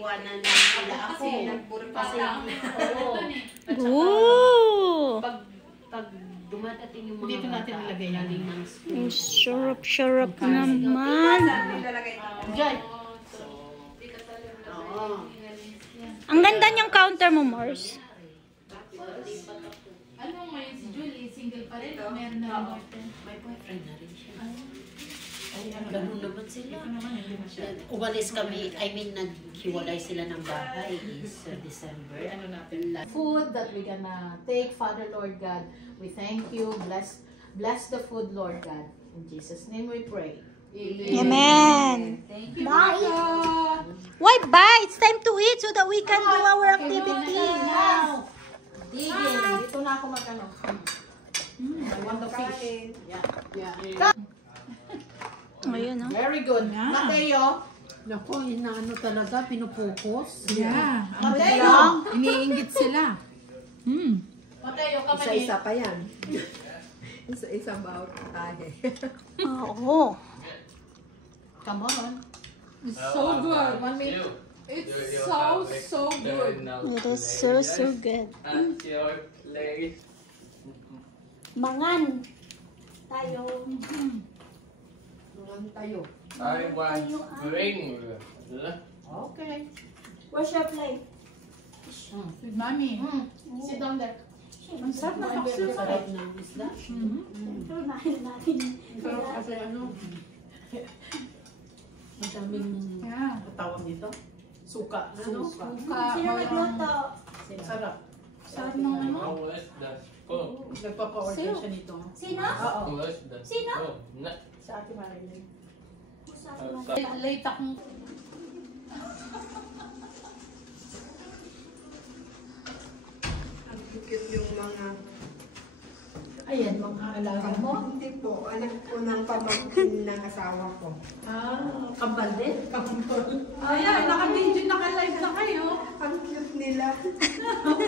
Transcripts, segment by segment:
iwanan nila ako. Kasi, Ooh! pag dumadating yung mga dito natin nilagay galing ng school. Syrup naman. Diyan. Ang ganda niyang counter mo, Mars. Ano ngayon si Julie? Single pa rin? Meron na rin boyfriend? May boyfriend na rin siya. Ganun naman sila. Umalis kami, I mean, naghiwalay sila ng bahay is December. Ano natin? Food that we're gonna take, Father, Lord God, we thank you. Bless the food, Lord God. In Jesus' name we pray. Amen. Thank you. Bye. Why bye? It's time to eat so that we can do our activity. Now, digging. Dito na ako magkano. I want the fish. Yeah. Ayun, no? Very good. Mateo. Naku, inaano talaga, pinupokus. Yeah. Mateo. Iniinggit sila. Mateo, kamani. Isa-isa pa yan. Isa-isa bawat tahe. Oo. Come on. It's so good. 1 minute. It's so good. It is so good. At your place. Mangan. Tayo. Naman tayo. I want drink. Okay. Where's your plate? With mommy. Sit down there. Ang sarap na kapsul. Sarap ng isda. Ito, nahin natin. Sarap kasi ano, madaming Yeah. tawag nito. Suka. Ano? Sino nagluto? Sarap. Sarap ng ano. How is that? Oh, Nagpapa-order siya nito. Sino? Oo. how is that? Sino? Oh, na. Sa Ate Marilyn. Late akong... Ang cute yung mga... Ayan, mga alaga mo. Hindi po, anak ko ng pamangkin ng asawa ko. Kambal din. Ayan, naka-video, naka-live na kayo. Ang cute nila.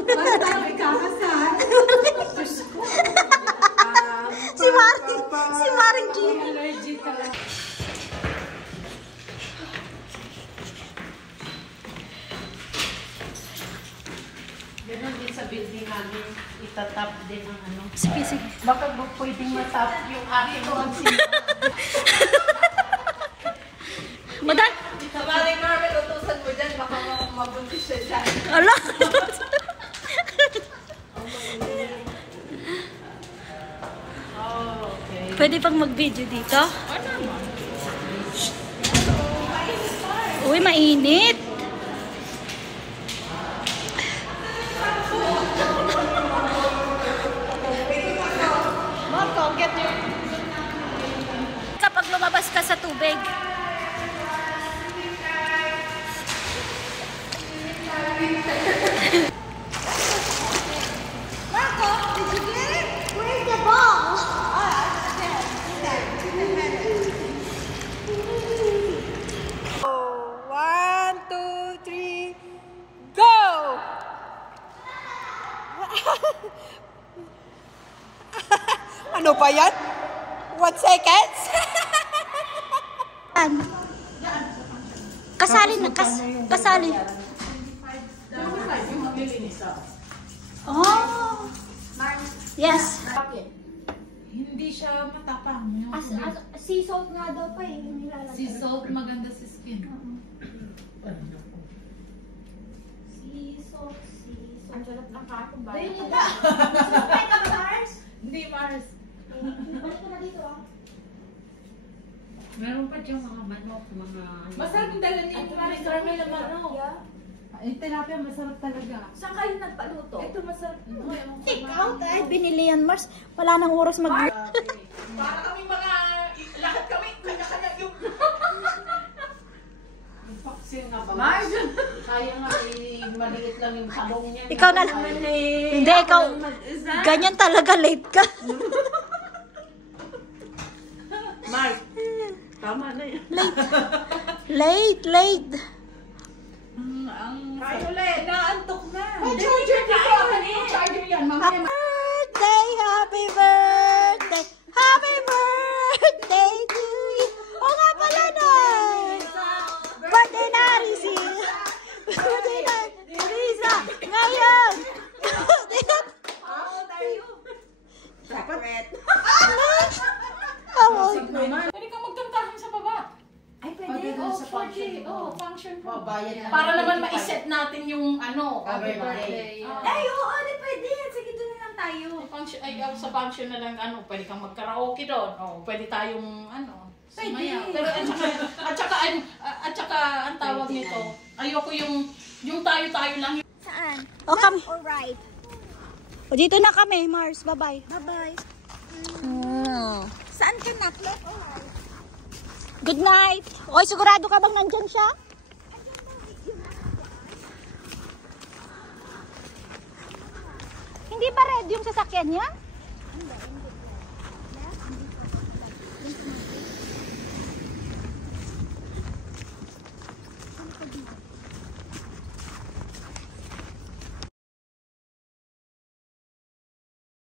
Basta tayo ikakasal. Si Maring G. Allergic ka lang. Ganon din sa building namin, itatap din ang ano. Sige. Baka ba pwedeng matap yung aking ang Madan! Sa Maring Carmen, utusan mo dyan. Baka mabuntis siya dyan. Ala! okay. Pwede pang mag-video dito? Uy, mainit! Marco, get your... Kapag lumabas ka sa tubig. Marco, did you get it? Where's the ball? One, two, three, go! Ano pa yan? 1 seconds? Kasali na, kasali. Yung maglilinis ah. Oh! Yes. Hindi siya matapang. Yung Sea salt nga daw pa eh. sea salt maganda sa skin. Sea salt. Ang sarap ng kakong ba? Rinita! Sumakay ka ba, Mars? Hindi, Mars. Balik ko na dito ah. Meron pa diyang mga manok, mga... Masarap yung dala ni Maring Carmen na manok. Yeah. Yung tilapia masarap talaga. Saan kayo nagpaluto? Ito masarap. Take out eh. Binili yan, Mars. Wala nang oras mag... Para kami mga... Lahat kami, kanya-kanya yung... Vaccine na ba? Mars! Kaya nga, maliit lang yung talong niya. Ikaw na lang. Hindi, ikaw. Ganyan talaga, late ka. Mark, tama na yan. Late. Ay, ulit. Naantok na. May charger dito. May charger yan. Mamaya. Happy birthday to you. O nga pala na. Birthday na, Rizzy. Para naman ma-set natin yung ano, happy birthday. Ay, oo, di pwede. Sige, doon na lang tayo. Sa function na lang, ano, pwede kang mag-karaoke doon. O, pwede tayong, ano, Pwede. sumaya. Pero at saka, ang tawag nito, ayoko yung tayo-tayo lang. Saan? O, kami. Or right? O, dito na kami, Mars. Bye-bye. Bye-bye. Oh. Saan ka na? Left or right? Good night. Oy, sigurado ka bang nandyan siya? Hindi ba red yung sasakyan niya? Hindi.